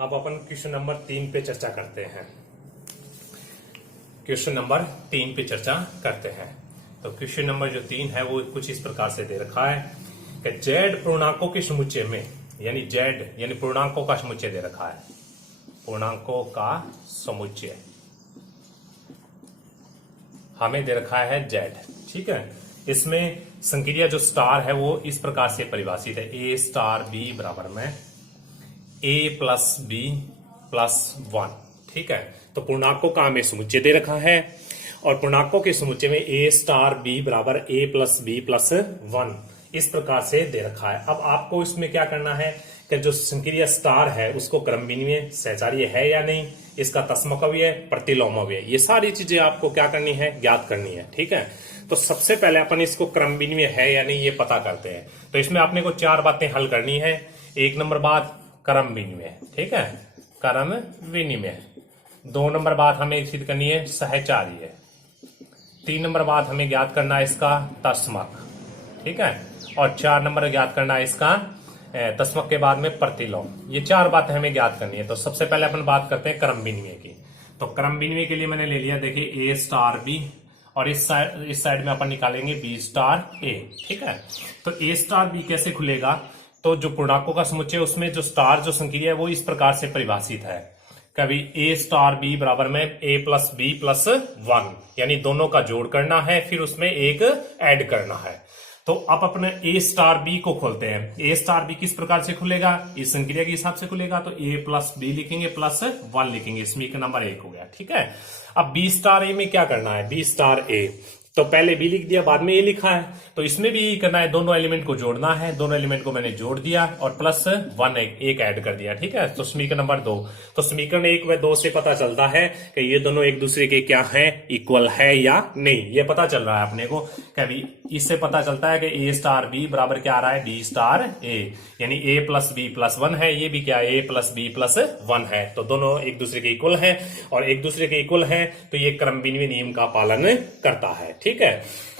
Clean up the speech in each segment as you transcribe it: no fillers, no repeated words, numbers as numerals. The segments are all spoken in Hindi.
अब अपन क्वेश्चन नंबर 3 पे चर्चा करते हैं। क्वेश्चन नंबर 3 पे चर्चा करते हैं। तो क्वेश्चन नंबर जो 3 है वो कुछ इस प्रकार से दे रखा है कि जेड पूर्णांकों के समुच्चय में, यानी जेड यानी पूर्णांकों का समुच्चय दे रखा है। पूर्णांकों का समुच्चय हमें दे रखा है जेड, ठीक है। इसमें संक्रिया जो स्टार है वो इस प्रकार से परिभाषित है, ए स्टार बी बराबर में ए प्लस बी प्लस 1, ठीक है। तो पूर्णांकों का हमें समुच्चय दे रखा है और पूर्णांकों के समुच्चय में ए स्टार बी बराबर ए प्लस बी प्लस 1 इस प्रकार से दे रखा है। अब आपको इसमें क्या करना है कि जो संक्रिया स्टार है उसको क्रम विनिमय सहचार्य है या नहीं, इसका तस्मकव्यय प्रतिलोमव्यय, ये सारी चीजें आपको क्या करनी है, ज्ञात करनी है, ठीक है। तो सबसे पहले अपन इसको क्रम विनिमय है या नहीं ये पता करते हैं। तो इसमें आपने को 4 बातें हल करनी है। 1 नंबर बात क्रम विनिमय, ठीक है, क्रम विनिमय। 2 नंबर बात हमें सिद्ध करनी है सहचार्य। 3 नंबर बात हमें ज्ञात करना है इसका तस्मक, ठीक है। और 4 नंबर ज्ञात करना है इसका तस्मक के बाद में प्रतिलोम। ये 4 बातें हमें ज्ञात करनी है। तो सबसे पहले अपन बात करते हैं क्रम विनिमय की। तो क्रम विनिमय के लिए मैंने ले लिया, देखिए ए स्टार बी और इस साइड में अपन निकालेंगे बी स्टार ए, ठीक है। तो ए स्टार बी कैसे खुलेगा, तो जो पूर्णांकों का समुच्चय उसमें जो स्टार जो संक्रिया है वो इस प्रकार से परिभाषित है, कभी ए स्टार बी बराबर में ए प्लस बी प्लस 1, यानी दोनों का जोड़ करना है फिर उसमें एक ऐड करना है। तो अब अपने ए स्टार बी को खोलते हैं। ए स्टार बी किस प्रकार से खुलेगा, इस संक्रिया के हिसाब से खुलेगा। तो ए प्लस बी लिखेंगे प्लस 1 लिखेंगे, समीकरण नंबर 1 हो गया, ठीक है। अब बी स्टार ए में क्या करना है, बी स्टार ए तो पहले बी लिख दिया बाद में ए लिखा है, तो इसमें भी करना है, दोनों एलिमेंट को जोड़ना है। दोनों एलिमेंट को मैंने जोड़ दिया और प्लस 1 एक ऐड कर दिया, ठीक है। तो समीकरण नंबर 2, तो समीकरण 1 व 2 से पता चलता है कि ये दोनों एक दूसरे के क्या है, इक्वल है या नहीं, ये पता चल रहा है अपने को। कभी इससे पता चलता है कि ए स्टार बी बराबर क्या आ रहा है, बी स्टार ए, यानी ए प्लस बी प्लस 1 है, ये भी क्या ए प्लस बी प्लस 1 है। तो दोनों एक दूसरे के इक्वल है और एक दूसरे के इक्वल है तो ये क्रम विनिमय नियम का पालन करता है, ठीक है।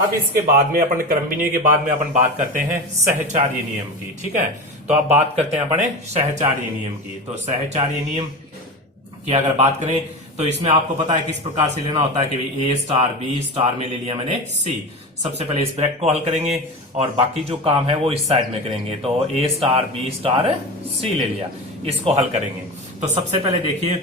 अब इसके बाद में अपन क्रम विनिमय के बाद में अपन बात करते हैं सहचार्य नियम की, ठीक है। तो अब बात करते हैं अपने सहचार्य नियम की। तो सहचार्य नियम की अगर बात करें तो इसमें आपको पता है किस प्रकार से लेना होता है कि ए स्टार बी स्टार में ले लिया मैंने सी। सबसे पहले इस ब्रैकेट को हल करेंगे और बाकी जो काम है वो इस साइड में करेंगे। तो ए स्टार बी स्टार सी ले लिया, इसको हल करेंगे। तो सबसे पहले देखिए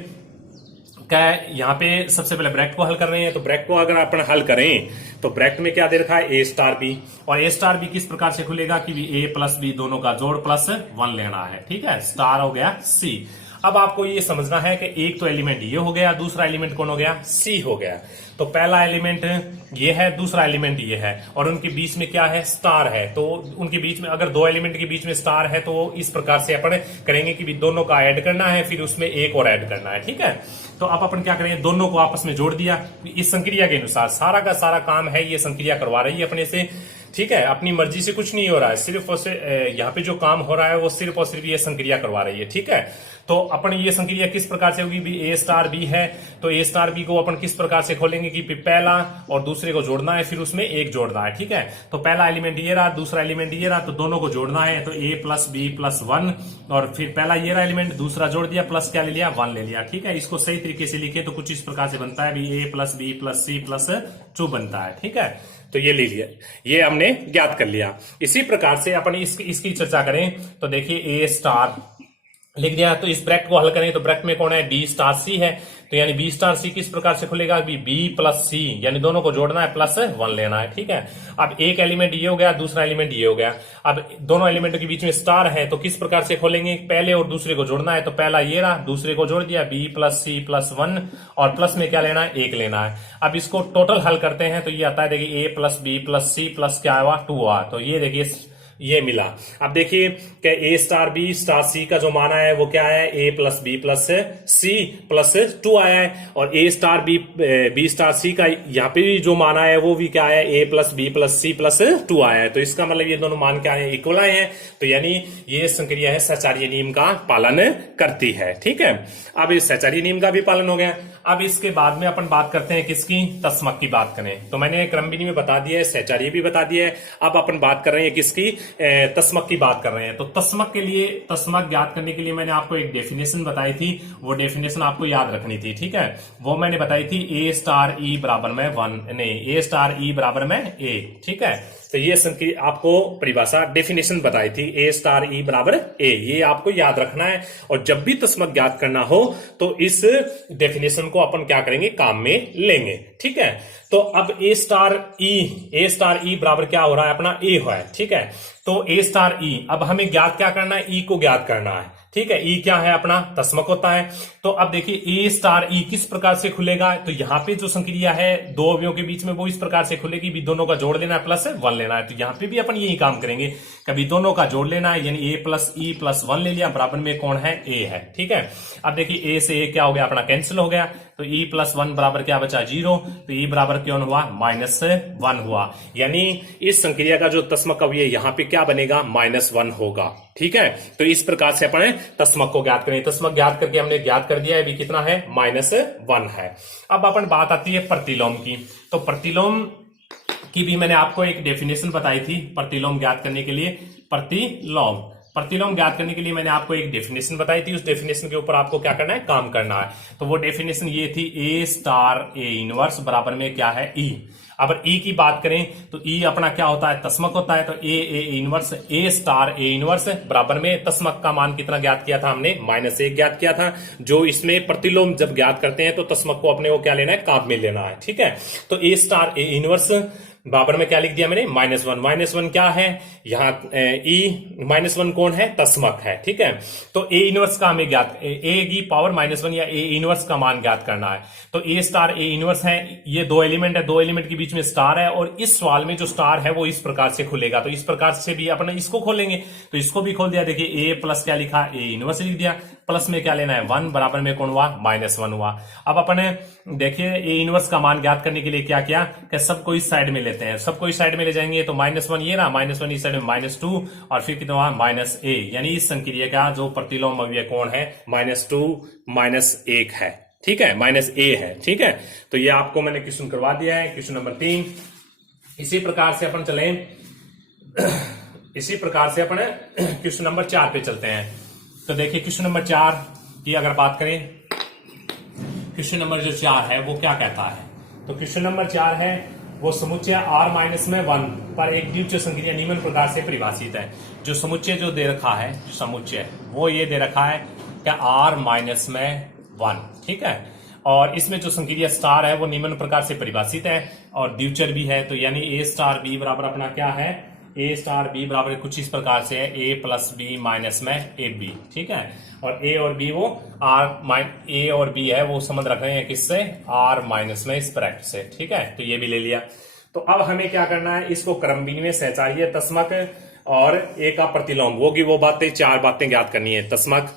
क्या यहाँ पे सबसे पहले ब्रैकेट को हल कर रहे हैं। तो ब्रैकेट को अगर अपन हल करें तो ब्रैकेट में क्या दे रखा है, ए स्टार बी, और ए स्टार बी किस प्रकार से खुलेगा कि ए प्लस बी दोनों का जोड़ प्लस 1 लेना है, ठीक है। स्टार हो गया सी। अब आपको ये समझना है कि एक तो एलिमेंट ये हो गया, दूसरा एलिमेंट कौन हो गया, सी हो गया। तो पहला एलिमेंट ये है, दूसरा एलिमेंट ये है और उनके बीच में क्या है, स्टार है। तो उनके बीच में अगर 2 एलिमेंट के बीच में स्टार है तो इस प्रकार से अपन करेंगे कि दोनों का ऐड करना है फिर उसमें एक और ऐड करना है, ठीक है। तो अब अपन क्या करेंगे, दोनों को आपस में जोड़ दिया। इस संक्रिया के अनुसार सारा का सारा काम है ये संक्रिया करवा रही है अपने से, ठीक है। अपनी मर्जी से कुछ नहीं हो रहा है, सिर्फ और सिर्फ यहाँ पे जो काम हो रहा है वो सिर्फ और सिर्फ ये संक्रिया करवा रही है, ठीक है। तो अपन ये संक्रिया किस प्रकार से होगी, ए स्टार बी है तो ए स्टार बी को अपन किस प्रकार से खोलेंगे कि पहला और दूसरे को जोड़ना है फिर उसमें एक जोड़ना है, ठीक है। तो पहला एलिमेंट ये रहा, दूसरा एलिमेंट ये रहा, तो दोनों को जोड़ना है। तो ए प्लस बी प्लस 1 और फिर पहला ये रहा एलिमेंट, दूसरा जोड़ दिया, प्लस क्या ले लिया, 1 ले लिया, ठीक है। इसको सही तरीके से लिखे तो कुछ इस प्रकार से बनता है भी A plus B plus C plus 2 बनता है, ठीक है। तो ये ले लिया, ये हमने ज्ञात कर लिया। इसी प्रकार से अपन इसकी चर्चा करें तो देखिए ए स्टार लिख दिया। तो इस ब्रैकेट को हल करें तो ब्रैकेट में कौन है, बी स्टार सी है। तो यानी बी स्टार सी किस प्रकार से खुलेगा, बी प्लस सी, यानी दोनों को जोड़ना है प्लस 1 लेना है, ठीक है। अब एक एलिमेंट ये हो गया, दूसरा एलिमेंट ये हो गया। अब दोनों एलिमेंटों के बीच में स्टार है तो किस प्रकार से खोलेंगे, पहले और दूसरे को जोड़ना है। तो पहला ये रहा, दूसरे को जोड़ दिया, बी प्लस सी प्लस 1 और प्लस में क्या लेना है, 1 लेना है। अब इसको टोटल हल करते हैं तो ये आता है, देखिए A plus B plus C plus क्या हुआ, 2 हुआ। तो ये देखिए ये मिला। अब देखिए कि A star B star C का जो मान है वो क्या है, A plus B plus C plus 2 आया है और A star B star C का यहाँ पे भी जो मान है वो भी क्या है, A plus B plus C plus 2 आया है। तो इसका मतलब ये दोनों मान क्या है, इक्वल आए हैं। तो यानी ये संक्रिया है सहचार्य नियम का पालन करती है, ठीक है। अब इस सहचार्य नियम का भी पालन हो गया। अब इसके बाद में अपन बात करते हैं किसकी, तस्मक की बात करें। तो मैंने क्रमबिनी में बता दिया है, सहचार्य भी बता दिया है। अब अपन बात कर रहे हैं किसकी, तस्मक की बात कर रहे हैं। तो तस्मक के लिए, तस्मक ज्ञात करने के लिए मैंने आपको एक डेफिनेशन बताई थी, वो डेफिनेशन आपको याद रखनी थी, ठीक है। वो मैंने बताई थी ए स्टार ई बराबर में 1, नहीं ए स्टार ई बराबर में ए, ठीक है। तो ये आपको परिभाषा डेफिनेशन बताई थी, ए स्टार ई बराबर ए, ये आपको याद रखना है। और जब भी तस्मक ज्ञात करना हो तो इस डेफिनेशन को अपन क्या करेंगे, काम में लेंगे, ठीक है। तो अब ए स्टार ई बराबर क्या हो रहा है, अपना ए हुआ है, ठीक है। तो ए स्टार ई, अब हमें ज्ञात क्या करना है, ई को ज्ञात करना है, ठीक है। ई क्या है, अपना तस्मक होता है। तो अब देखिए ए स्टार ई किस प्रकार से खुलेगा, तो यहाँ पे जो संक्रिया है दो अवयवों के बीच में वो इस प्रकार से खुलेगी, भी दोनों का जोड़ लेना है प्लस 1 लेना है। तो यहाँ पे भी अपन यही काम करेंगे, कभी दोनों का जोड़ लेना है, यानी ए प्लस ई प्लस 1 ले लिया, बराबर में कौन है, ए है, ठीक है। अब देखिए ए से ए क्या हो गया, अपना कैंसिल हो गया, तो ई प्लस 1 बराबर क्या बचा, 0। तो ई बराबर क्यों हुआ, -1 हुआ, यानी इस संक्रिया का जो तस्मक अवयव यहाँ पे क्या बनेगा, -1 होगा, ठीक है। तो इस प्रकार से अपन तस्मक को ज्ञात करें। तस्मक ज्ञात करके हमने ज्ञात कर दिया है, अभी कितना है, -1 है। अब अपन बात आती है प्रतिलोम की। तो प्रतिलोम की भी मैंने आपको एक डेफिनेशन बताई थी, प्रतिलोम ज्ञात करने के लिए। प्रतिलोम ज्ञात करने के लिए मैंने आपको एक डेफिनेशन बताई थी, उस डेफिनेशन के ऊपर आपको क्या करना है, काम करना है। तो वो डेफिनेशन ये थी, ए स्टार ए इनवर्स बराबर में क्या है, ई। अब ई की बात करें तो ई अपना क्या होता है, तस्मक होता है। तो A inverse, A star A inverse बराबर में तस्मक का मान कितना ज्ञात किया था हमने, -1 ज्ञात किया था। जो इसमें प्रतिलोम जब ज्ञात करते हैं तो तस्मक को अपने को क्या लेना है, काम में लेना है, ठीक है। तो ए स्टार ए इनवर्स बराबर में क्या लिख दिया मैंने, -1। -1 क्या है यहाँ, ई -1 कौन है, तस्मक है, ठीक है। तो ए इनवर्स का हमें ज्ञात, ए की पावर -1 या ए इनवर्स का मान ज्ञात करना है। तो ए स्टार ए इनवर्स है, ये दो एलिमेंट है, दो एलिमेंट के बीच में स्टार है, और इस सवाल में जो स्टार है वो इस प्रकार से खुलेगा। तो इस प्रकार से भी अपन इसको खोलेंगे, तो इसको भी खोल दिया। देखिए ए प्लस क्या लिखा, ए इनवर्स लिख दिया, प्लस में क्या लेना है, 1 बराबर में कौन हुआ, -1 हुआ। अब अपने देखिए ए इनवर्स का मान ज्ञात करने के लिए क्या किया, कि सबको इस साइड में लेते हैं, सबको इस साइड में ले जाएंगे। तो -1 ये रहा, -1 इस साइड में, -2 और फिर कितना हुआ, -a, यानी इस संक्रिया का जो प्रतिलोम अवयव कौन है, -2 -1 है, ठीक है, -a है, ठीक है। तो ये आपको मैंने क्वेश्चन करवा दिया है, क्वेश्चन नंबर 3। इसी प्रकार से अपन चले, इसी प्रकार से अपन क्वेश्चन नंबर 4 पे चलते हैं। तो देखिए क्वेश्चन नंबर 4 की अगर बात करें, क्वेश्चन नंबर जो 4 है वो क्या कहता है। तो क्वेश्चन नंबर 4 है, वो समुच्चय R-1 पर एक द्वितीय संक्रिया निम्न प्रकार से परिभाषित है। जो समुच्चय जो दे रखा है, समुच्चय वो ये दे रखा है क्या, R-1, ठीक है। और इसमें जो संक्रिया स्टार है वो निम्न प्रकार से परिभाषित है और द्विचर भी है। तो यानी ए स्टार बी बराबर अपना क्या है, ए स्टार बी बराबर कुछ इस प्रकार से है, ए प्लस बी माइनस में ए बी, ठीक है। और ए और बी वो ए और बी है वो समझ रख रहे हैं किससे, आर माइनस में इस ब्रैकेट से, ठीक है। तो ये भी ले लिया। तो अब हमें क्या करना है, इसको क्रमबिन में सहचार्य, तस्मक और ए का प्रतिलोम, वो की वो बातें, 4 बातें ज्ञात करनी है। तस्मक,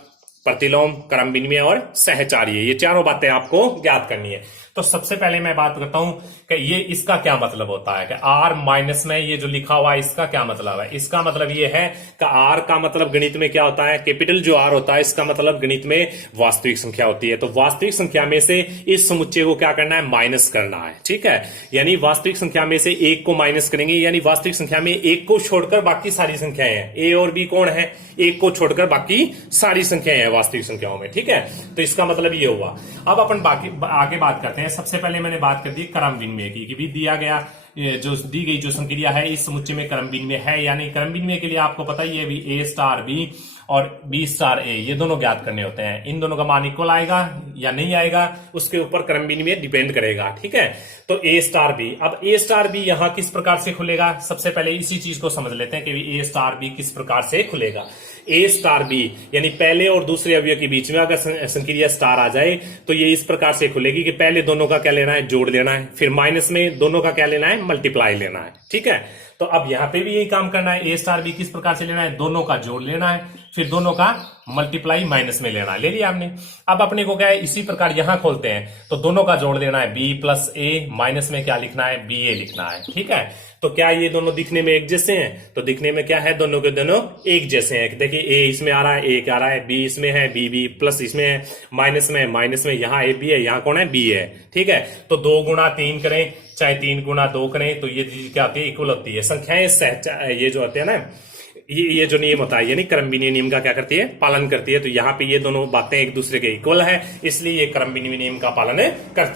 प्रतिलोम, क्रमबिन्वय और सहचार्य, ये चारों बातें आपको ज्ञात करनी है। तो सबसे पहले मैं बात करता हूं कि ये इसका क्या मतलब होता है कि आर माइनस में ये जो लिखा हुआ है इसका क्या मतलब है। इसका मतलब ये है कि आर का मतलब गणित में क्या होता है, कैपिटल जो आर होता है इसका मतलब गणित में वास्तविक संख्या होती है। तो वास्तविक संख्या में से इस समुच्चय को क्या करना है, माइनस करना है, ठीक है। यानी वास्तविक संख्या में से 1 को माइनस करेंगे, यानी वास्तविक संख्या में 1 को छोड़कर बाकी सारी संख्याएं हैं। ए और बी कौन है, 1 को छोड़कर बाकी सारी संख्याएं हैं वास्तविक संख्याओं में, ठीक है। तो इसका मतलब ये हुआ। अब अपन बाकी आगे बात करते हैं। सबसे पहले मैंने बात कर दी क्रमबिन्वय की, कि भी दिया गया जो दी गई जो संक्रिया है इस समुच्चय में क्रमबिन्वय है, यानी क्रमबिन्वय के लिए आपको पता ही है भी ए स्टार बी और बी स्टार ए ये दोनों ज्ञात करने होते हैं। इन दोनों का मान इक्वल आएगा या नहीं आएगा उसके ऊपर क्रमबिन्वय डिपेंड करेगा, ठीक है। तो ए स्टार बी, अब ए स्टार बी यहां किस प्रकार से खुलेगा, सबसे पहले इसी चीज को समझ लेते हैं कि ए स्टार बी किस प्रकार से खुलेगा। ए स्टार बी यानी पहले और दूसरे अवयव के बीच में अगर संक्रिया स्टार आ जाए तो ये इस प्रकार से खुलेगी कि पहले दोनों का क्या लेना है, जोड़ लेना है, फिर माइनस में दोनों का क्या लेना है, मल्टीप्लाई लेना है, ठीक है। तो अब यहां पे भी यही काम करना है। ए स्टार बी किस प्रकार से लेना है, दोनों का जोड़ लेना है, फिर दोनों का मल्टीप्लाई माइनस में लेना है, ले लिया हमने। अब अपने को क्या है, इसी प्रकार यहां खोलते हैं तो दोनों का जोड़ देना है, बी प्लस ए, माइनस में क्या लिखना है, बी ए लिखना है, ठीक है। तो क्या ये दोनों दिखने में एक जैसे हैं, तो दिखने में क्या है, दोनों के दोनों एक जैसे हैं। देखिए ए इसमें आ रहा है, ए क्या आ रहा है, बी इसमें है, बी बी प्लस इसमें है, माइनस में यहाँ ए बी है, यहाँ कौन है, बी है, ठीक है। तो 2 गुणा 3 करें चाहे 3 गुणा 2 करें तो ये चीज क्या होती है, इक्वल होती है। संख्याएं ये जो होते हैं ना, ये जो नियम होता है यानी क्रमबिनीय नियम का क्या करती है, पालन करती है। तो यहाँ पे ये दोनों बातें एक दूसरे के इक्वल है, इसलिए ये क्रमबिनीय नियम का पालन करती है।